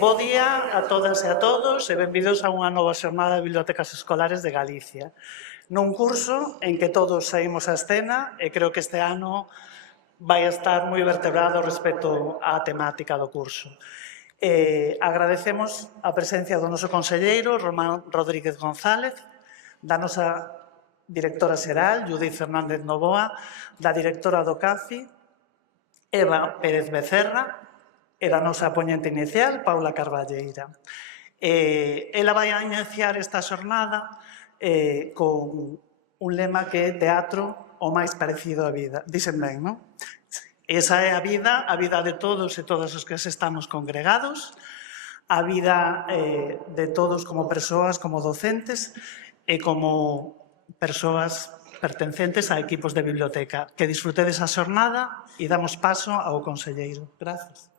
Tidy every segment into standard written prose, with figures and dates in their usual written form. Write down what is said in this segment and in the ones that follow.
Bo día a todas e a todos e benvidos a unha nova xornada de Bibliotecas Escolares de Galicia. Nun curso en que todos saímos á escena e creo que este ano vai estar moi vertebrado respecto á temática do curso. Agradecemos a presencia do noso conselleiro, Román Rodríguez González, da nosa directora xeral, Judith Fernández Novoa, da directora do CAFI, Eva Pérez Becerra, e da nosa poñente inicial, Paula Carballeira. Ela vai a iniciar esta xornada con un lema que é teatro o máis parecido á vida. Dixen ben, non? Esa é a vida de todos e todas os que estamos congregados, a vida de todos como persoas, como docentes e como persoas pertencentes a equipos de biblioteca. Que disfrutedes a xornada e damos paso ao conselleiro. Grazas.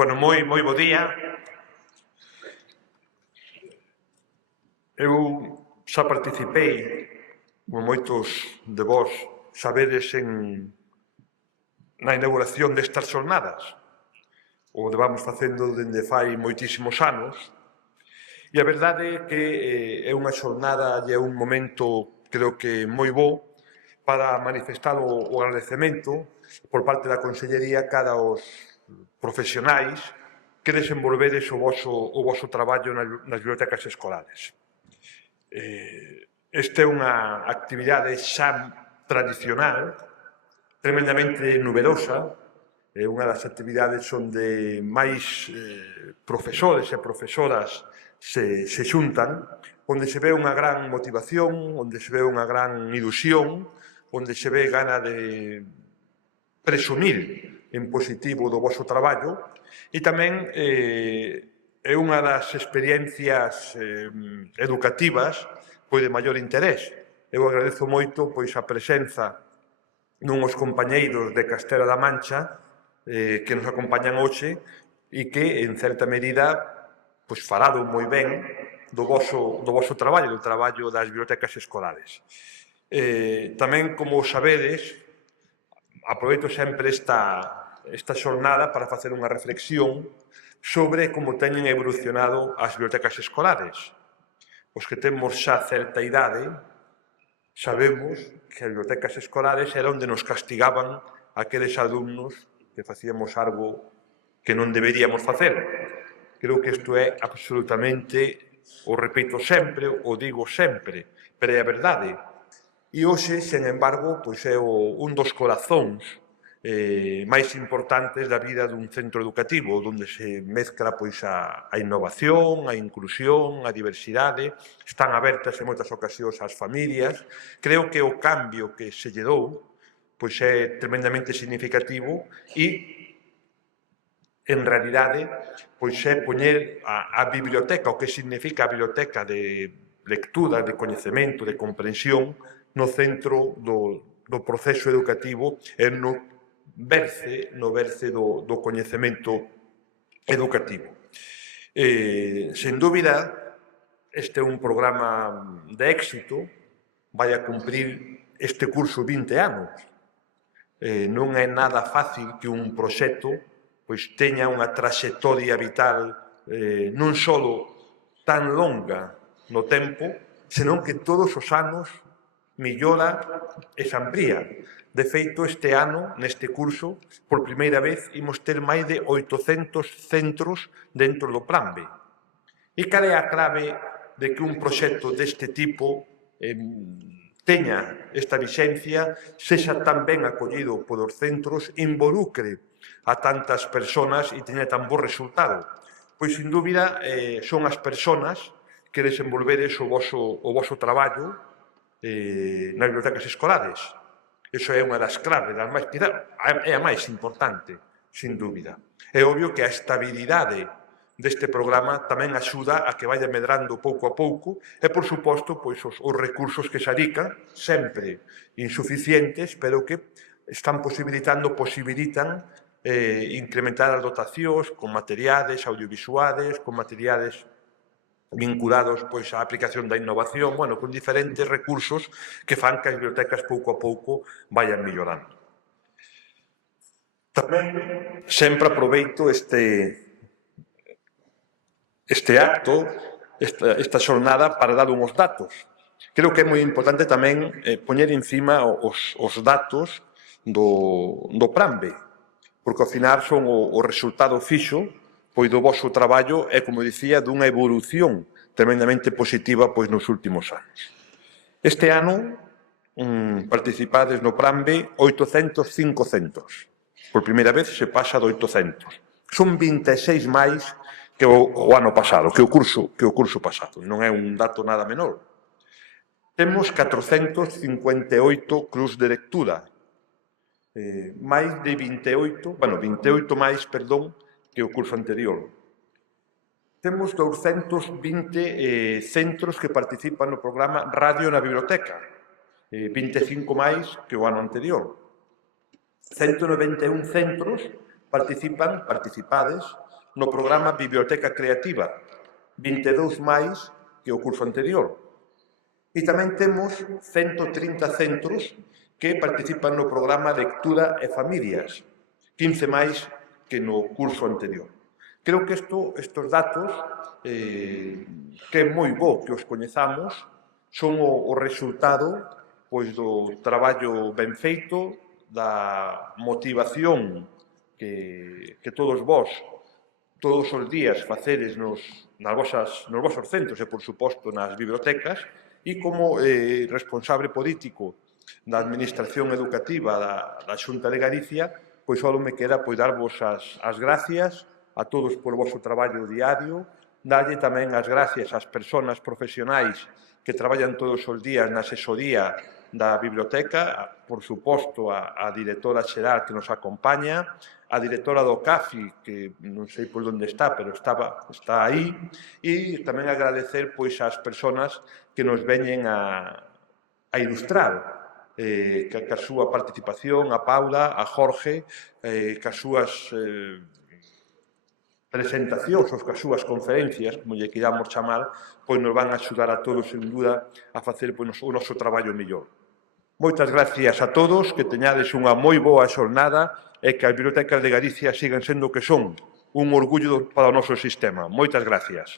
Bueno, moi bo día. Eu xa participei, como moitos de vós sabedes, na inauguración destas xornadas. O levamos facendo dende fai moitísimos anos. E a verdade é que é unha xornada e é un momento, creo que moi bo, para manifestar o agradecemento por parte da Consellería cara aos profesionais que desenvolvedes o voso traballo nas bibliotecas escolares. Esta é unha actividade xa tradicional, tremendamente numerosa, é unha das actividades onde máis profesores e profesoras se xuntan, onde se ve unha gran motivación, onde se ve unha gran ilusión, onde se ve gana de presumir en positivo do voso traballo e tamén é unha das experiencias educativas de maior interés. Eu agradezo moito a presenza nuns compañeiros de Castela da Mancha que nos acompañan hoxe e que, en certa medida, falaron moi ben do voso traballo, do traballo das bibliotecas escolares. Tamén, como sabedes, aproveito sempre esta xornada para facer unha reflexión sobre como teñen evolucionado as bibliotecas escolares. Os que temos xa certa idade sabemos que as bibliotecas escolares era onde nos castigaban aqueles alumnos que facíamos algo que non deberíamos facer. Creo que isto é absolutamente, o repito sempre, o digo sempre, pero é a verdade. E hoxe, sen embargo, é un dos corazóns máis importantes da vida dun centro educativo, onde se mezcla a innovación, a inclusión, a diversidade, están abertas en moitas ocasións ás familias. Creo que o cambio que se lle dou é tremendamente significativo e, en realidade, é poñer a biblioteca, o que significa a biblioteca de lectura, de coñecemento, de comprensión, no centro do proceso educativo e no berce do coñecemento educativo. Sen dúbida, este é un programa de éxito, vai a cumprir este curso 20 anos. Non é nada fácil que un proxecto teña unha traxectoria vital non só tan longa no tempo, senón que todos os anos millora e se amplía. De feito, este ano, neste curso, por primeira vez, imos ter máis de 800 centros dentro do Plan B. E cal é a clave de que un proxecto deste tipo teña esta vixencia, sexa tan ben acollido polos centros, involucre a tantas persoas e teña tan bo resultado? Pois, sin dúbida, son as persoas que desenvolvedes o voso traballo nas bibliotecas escolares. Iso é unha das claves, é a máis importante, sin dúbida. É obvio que a estabilidade deste programa tamén axuda a que vaya medrando pouco a pouco e, por suposto, os recursos que se adican, sempre insuficientes, pero que posibilitan incrementar as dotacións con materiales audiovisuales, con materiales vinculados pois á aplicación da innovación, bueno, con diferentes recursos que fan que as bibliotecas pouco a pouco vayan mellorando. Tamén sempre aproveito este acto, esta xornada para dar uns datos. Creo que é moi importante tamén poñer encima os datos do PRAMBE, porque ao final son o resultado fixo pois do vosso traballo e, como dicía, dunha evolución tremendamente positiva pois nos últimos anos. Este ano participades no PRAMBE 805 centros. Por primeira vez se pasa de 800. Son 26 máis que o ano pasado, que o curso pasado. Non é un dato nada menor. Temos 458 clubs de lectura, máis de 28 máis, perdón, que o curso anterior. Temos 220 centros que participan no programa Radio na Biblioteca, 25 máis que o ano anterior. 191 centros participades no programa Biblioteca Creativa, 22 máis que o curso anterior. E tamén temos 130 centros que participan no programa Lectura e Familias, 15 máis que no curso anterior. Creo que estes datos, que é moi bo que os coñezamos, son o resultado pois, do traballo ben feito, da motivación que todos vós, todos os días, facedes nos vosos centros e, por suposto, nas bibliotecas, e como responsable político da Administración Educativa da Xunta de Galicia, pois só me queda darvos as gracias a todos por vosso traballo diario, darlle tamén as gracias ás persoas profesionais que traballan todos os días na asesoría da biblioteca, por suposto a directora xeral que nos acompaña, a directora do CAFI, que non sei por onde está, pero está aí, e tamén agradecer pois ás persoas que nos veñen a ilustrar ca súa participación, a Paula, a Jorge, ca súas presentacións, ou ca súas conferencias, como lle queramos chamar, pois nos van a axudar a todos, sen duda, a facer o noso traballo mellor. Moitas gracias a todos, que teñades unha moi boa xornada e que as bibliotecas de Galicia sigan sendo o que son, un orgullo para o noso sistema. Moitas gracias.